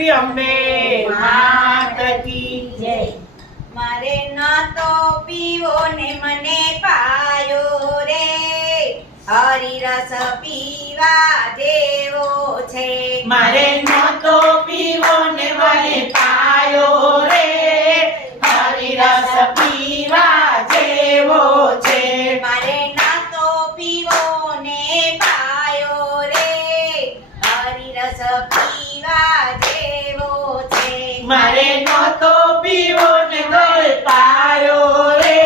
શ્રી અંબે માત કી જય. મારે ન તો પીવો ને મને પાયો રે, હરિરસ પીવા જેવો છે. મારે નહોતો પીવો ને મને પાયો રે, હરિરસ પીવા જેવો છે. મારે ન તો પીવો ને પાયો રે, હરિરસ પીવા જેવો છે. મારે નહોતો પીવો ને મને પાયો રે,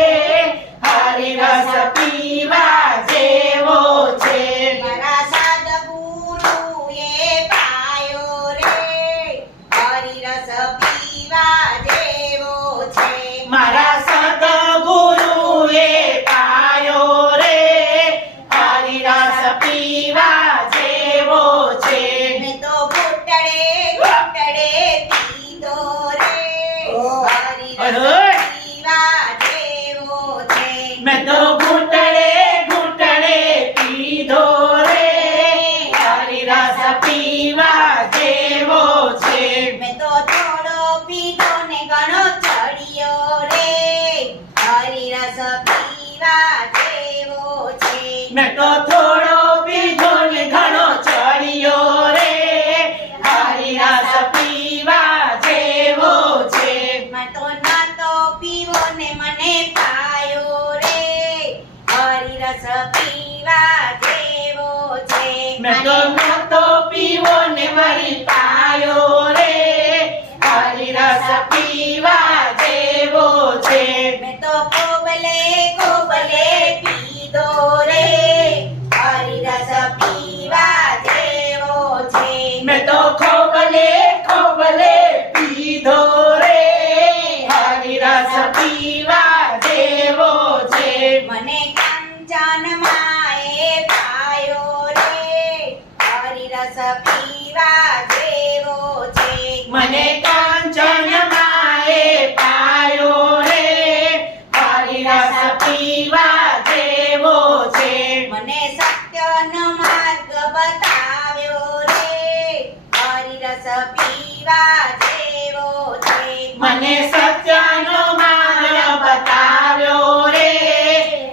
હરિરસ પીવા જેવો છે. મારા સદગુરુએ પાયો રે, હરિરસ પીવા જેવો છે. મારા સદગુરુએ પાયો રે, હરિરસ પીવા જેવો છે. મેં તો ઘૂંટડે ઘૂંટડે પીધો રે, હરિરસ પીવા જેવો છે. મેં તો ઘૂંટડે ઘૂંટડે પીધો રે, હરિરસ પીવા જેવો છે. મેં તો થોડો પીધો ને ઘણો ચડ્યો રે, હરિરસ પીવા જેવો છે. મેં તો થોડો પીધો ને ઘણો ચડ્યો રે, હરિરસ પીવા જેવો છે. મેં તો ના તો પીવો ને મને પાયો રે, હરિરસ પીવા જેવો છે. મેં તો નહોતો પીવો ને વળી પાયો રે, હરિરસ પીવા જેવો છે. મેં તો કોબલે કોબલે પીધો રે, હરિરસ પીવા જેવો છે. મેં તો ખોબલે ખોબલે પીધો રે, હરિરસ પીવા જેવો છે. મને કાંચન માએ પાયો રે, હરિરસ પીવા જેવો છે. મને કાંચન માએ પાયો રે, હરિરસ પીવા જેવો છે. મને સત્યનો માર્ગ બતાવ્યો રે, હરિરસ પીવા જેવો છે. મને સત્યનો માર્ગ બતાવ્યો રે,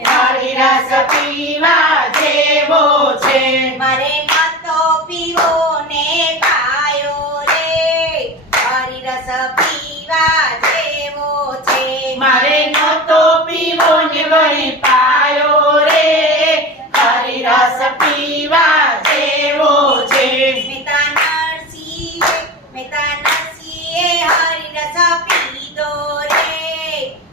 હરિરસ પીવા જેવો છે. મારે ન તો પીવો ને પાયો રે, હરિરસ પીવા જેવો છે. મારે નહોતો પીવો ને વળી પાયો રે, હરિરસ પીવા જેવો છે. મેતા નરસિંહે હરિરસ પીધો રે,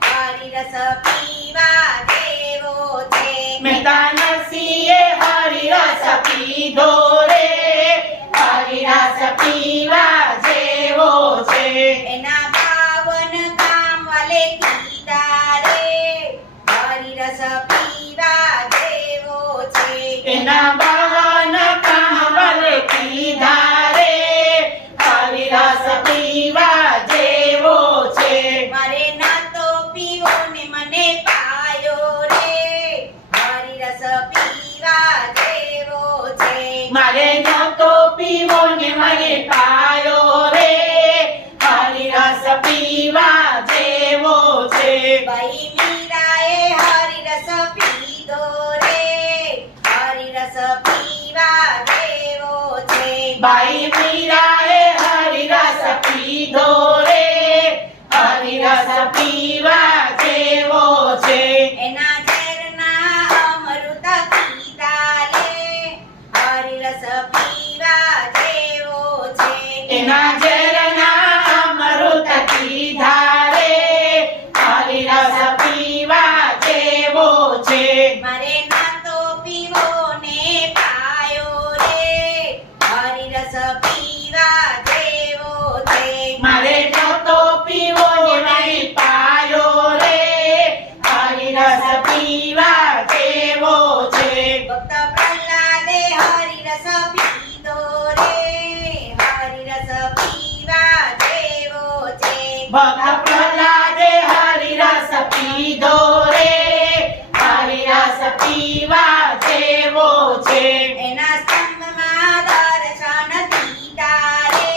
હરિરસ પીવા જેવો છે. મહેતા નરસિંહે હરિરસ પીધો રે, હરિરસ પીવા જેવો છે. એના 52 કામ વાલે કીધા રે, હરિરસ પીવા જેવો છે. એના 52 કામ વલે કીધા રે, હરિરસ પીવા જેવો છે. મારે ના તો પીવો ને મને પાયો રે, હરિરસ પીવા જેવો છે. મારે નહોતો પીવો ને મને પાયો રે, હરિરસ પીવા જેવો છે. ભાઈ મીરાએ હરિરસ પીધો રે, હરિરસ પીવા જેવો છે. બાઈ મીરાએ હરિરસ પીધો રે, હરિરસ પીવા જેવો છે. એના ઝેરના અમૃત પીધા રે, હરિરસ પીવા જેવો છે. એના ઝેરના અમૃત પીધા રે, હરિરસ પીવા જેવો છે. મારે ના તો પીવો ને પાયો રે, હરિરસ પીવા જેવો છે. મારે નહોતો પીવો ને વળી પાયો રે, હરિરસ પીવા જેવો છે. ભક્ત પ્રહલાદે હરિરસ પીધો રે, હરિરસ પીવા જેવો છે. ભક્ત પ્રહલાદે હરિરસ પીધો રે, હરિરસ પીવા જેવો છે. એના સ્તંભમાં દર્શન દીધા રે,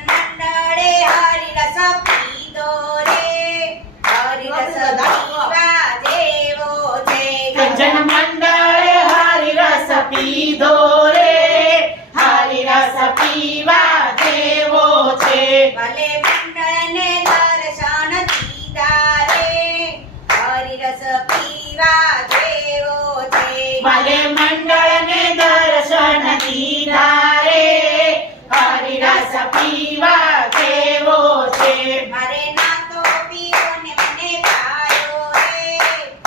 મંડળે હરિરસ પીધો રે હરિરસ પીવા જેવો છે ભજન મંડળે હરિરસ પીધો રે હરિરસ પીવા જેવો છે ભલે મંડળને દર્શન દીધા રે હરિરસ પીવા જેવો છે ભલે મંડળને દર્શન દીધા રે હરિરસ પીવા જેવો છે મારે નાતો પીવો ને મને પાયો રે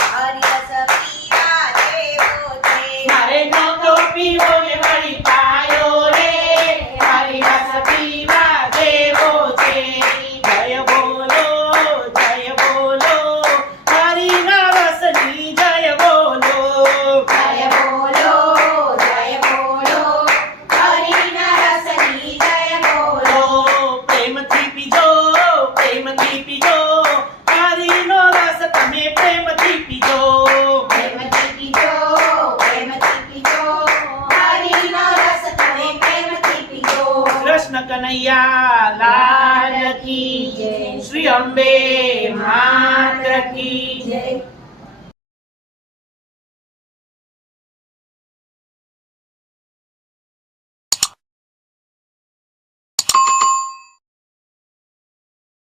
હરિરસ પીવા જેવો છે મારે નહોતો પીવો ને વળી પાયો રે હરિરસ પીવા જેવો છે જય બોલો હરિના રસની જય બોલો જય બોલો હરિના રસની જય બોલો પ્રેમથી પીજો હરિનો રસ તમે પ્રેમથી પીજો પ્રેમથી પીજો હરિનો રસ તમે પ્રેમથી પીજો કૃષ્ણ કનૈયા લાલ કી જય. શ્રી અંબે માત કી જય